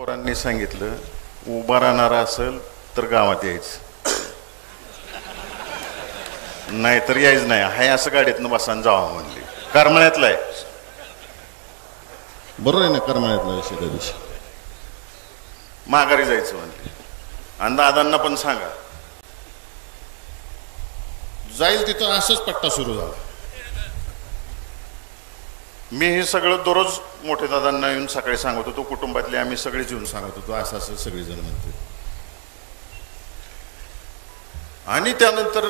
पोरांनी सांगितलं उभा राहणार असेल तर गावात यायचं, नाहीतर यायच नाही. हाय असं गाडीतनं बसायला जावं म्हणली. करमळ्यातलं आहे. बरोबर आहे ना, करमळ्यातला विषय त्या दिवशी माघारी जायचं म्हणली. आणि दादांना पण सांगा. जाईल तिथं असंच पट्टा सुरू झाला. मी हे सगळं दररोज मोठे दादांना येऊन सकाळी सांगत होतो. कुटुंबातले आम्ही सगळेच येऊन सांगत होतो असं असं सगळेजण म्हणते. आणि त्यानंतर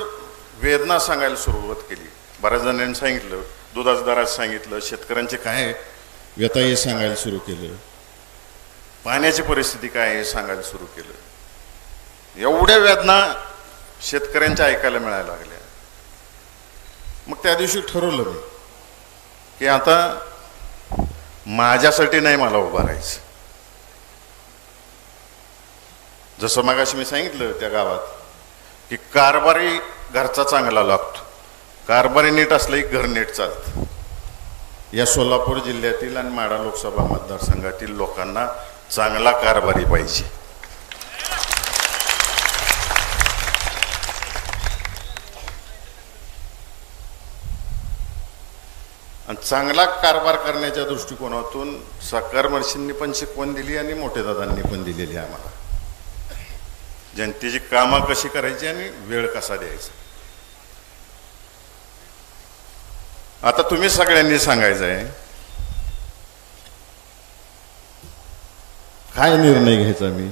वेदना सांगायला सुरुवात केली. बऱ्याच जणांनी सांगितलं, दुधाच्या दरात सांगितलं, शेतकऱ्यांचे काय व्यथा हे सांगायला सुरू केलं, पाण्याची परिस्थिती काय आहे सांगायला सुरू केलं. एवढ्या वेदना शेतकऱ्यांच्या ऐकायला मिळायला लागल्या. मग त्या दिवशी ठरवलं मी की आता माझ्यासाठी नाही मला उभं राहायचं. जसं मगाशी मी सांगितलं त्या गावात की कारभारी घरचा चांगला लागतो, कारभारी नीट असलं की घर नीट चालतं. या सोलापूर जिल्ह्यातील आणि माढा लोकसभा मतदारसंघातील लोकांना चांगला कारभारी पाहिजे. आणि चांगला कारभार करण्याच्या दृष्टिकोनातून साकार मर्शींनी पण शिकवण दिली आणि मोठे दादांनी पण दिलेली आम्हाला. जनतेची कामं कशी करायची आणि वेळ कसा द्यायचा. आता तुम्ही सगळ्यांनी सांगायचं आहे काय निर्णय घ्यायचा. मी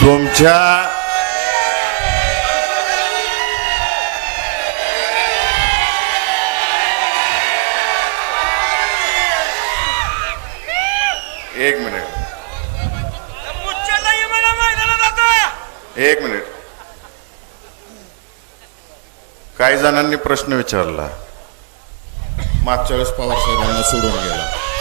तुमच्या एक मिनिट काही जणांनी प्रश्न विचारला. मागच्या वेळेस पवार साहेबांना सोडून गेला.